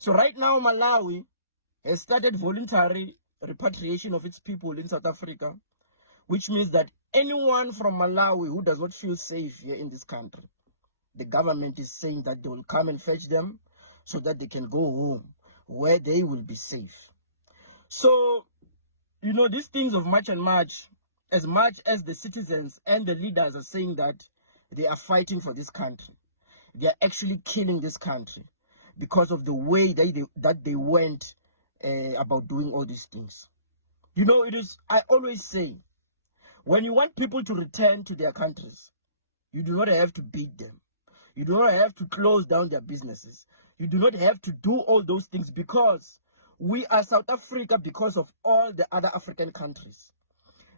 So right now, Malawi has started voluntary repatriation of its people in South Africa, which means that anyone from Malawi who does not feel safe here in this country, the government is saying that they will come and fetch them so that they can go home where they will be safe. So, you know, these things of March and March, as much as the citizens and the leaders are saying that they are fighting for this country, they are actually killing this country because of the way that they went about doing all these things. You know, I always say, when you want people to return to their countries, you do not have to beat them. You do not have to close down their businesses. You do not have to do all those things, because we are South Africa because of all the other African countries.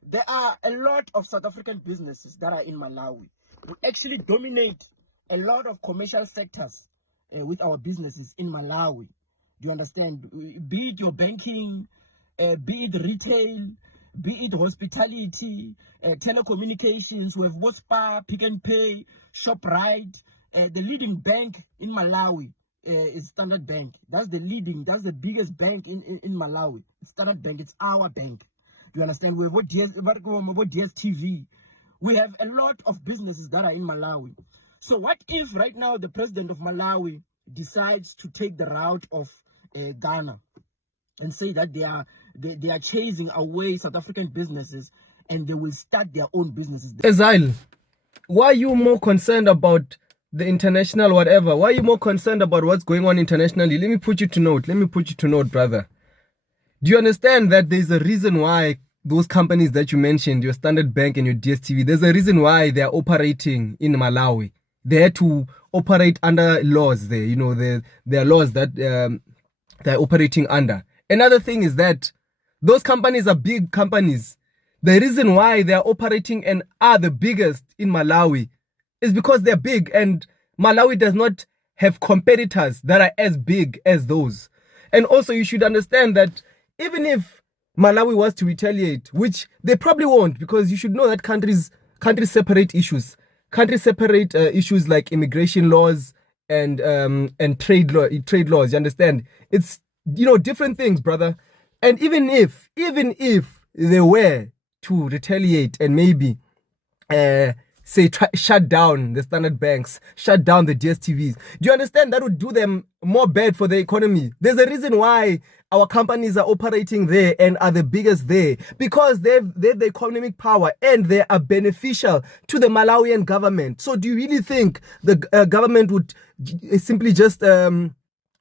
There are a lot of South African businesses that are in Malawi. We actually dominate a lot of commercial sectors with our businesses in Malawi. Do you understand? Be it your banking, be it retail, be it hospitality, telecommunications. We have WhatsApp, Pick and Pay, ShopRite. The leading bank in Malawi is Standard Bank. That's the biggest bank in Malawi. It's Standard Bank. It's our bank. Do you understand? We have DSTV. We have a lot of businesses that are in Malawi. So what if right now the president of Malawi decides to take the route of Ghana and say that they are chasing away South African businesses and they will start their own businesses? Ezile, why are you more concerned about the international whatever? Why are you more concerned about what's going on internationally? Let me put you to note, brother. Do you understand that there's a reason why those companies that you mentioned, your Standard Bank and your DSTV, there's a reason why they're operating in Malawi. They had to operate under laws there. You know, there are laws that they're operating under. Another thing is that those companies are big companies. The reason why they're operating and are the biggest in Malawi is because they're big, and Malawi does not have competitors that are as big as those. And also you should understand that even if Malawi was to retaliate, which they probably won't, because you should know that countries separate issues. Countries separate issues like immigration laws and trade laws. You understand? It's, you know, different things, brother. And even if they were to retaliate and maybe shut down the Standard Banks, shut down the DSTVs, do you understand that would do them more bad for the economy? There's a reason why our companies are operating there and are the biggest there, because they've the economic power and they are beneficial to the Malawian government. So do you really think the government would simply just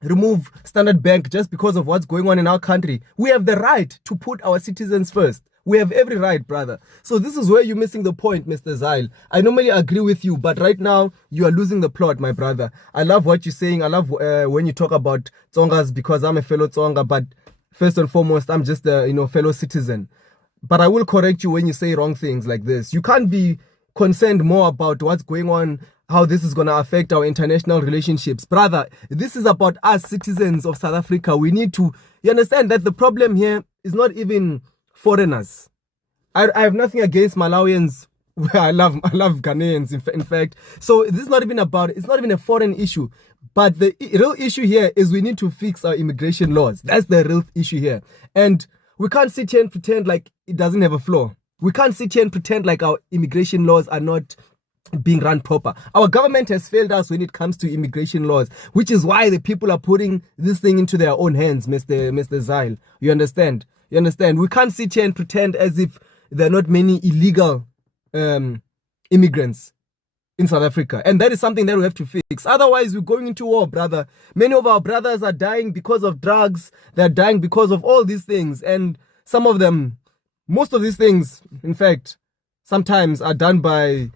remove Standard Bank just because of what's going on in our country? We have the right to put our citizens first. We have every right, brother. So this is where you're missing the point, Mr. Zile. I normally agree with you, but right now you are losing the plot, my brother. I love what you're saying. I love when you talk about Tsongas, because I'm a fellow Tsonga, but first and foremost, I'm just a fellow citizen. But I will correct you when you say wrong things like this. You can't be concerned more about what's going on, how this is going to affect our international relationships. Brother, this is about us, citizens of South Africa. We need to, you understand that the problem here is not even foreigners. I have nothing against Malawians. I love Ghanaians, in fact. So this is not even about, it's not even a foreign issue. But the real issue here is we need to fix our immigration laws. That's the real issue here. And we can't sit here and pretend like it doesn't have a flaw. We can't sit here and pretend like our immigration laws are not being run proper. Our government has failed us when it comes to immigration laws, which is why the people are putting this thing into their own hands, Mr. Zile. You understand? You understand? We can't sit here and pretend as if there are not many illegal immigrants in South Africa. And that is something that we have to fix. Otherwise, we're going into war, brother. Many of our brothers are dying because of drugs. They're dying because of all these things. And some of them, most of these things, in fact, sometimes are done by,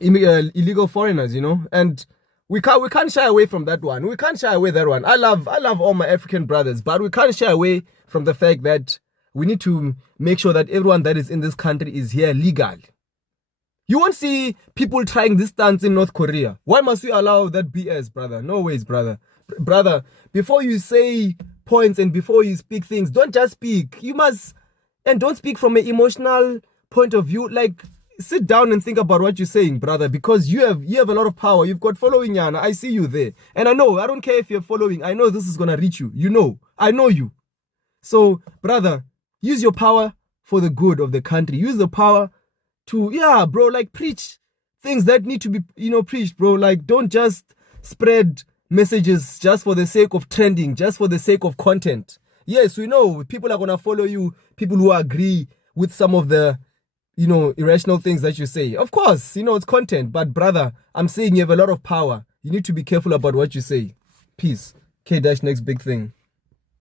illegal foreigners, And we can't shy away from that one. We can't shy away that one. I love all my African brothers, but we can't shy away from the fact that we need to make sure that everyone that is in this country is here legally. You won't see people trying this stance in North Korea. Why must we allow that BS, brother? No ways, brother. Brother, before you say points and before you speak things, don't just speak. You must, and don't speak from an emotional point of view. Like, sit down and think about what you're saying, brother, because you have a lot of power. You've got following, Yana. I see you there. And I don't care if you're following. I know this is going to reach you. You know, I know you. So, brother, use your power for the good of the country. Use the power to, bro, like preach things that need to be, preached, bro. Like, don't just spread messages just for the sake of trending, just for the sake of content. Yes, we know people are going to follow you, people who agree with some of the, irrational things that you say. Of course, it's content. But brother, I'm saying you have a lot of power. You need to be careful about what you say. Peace. K-Dash, next big thing.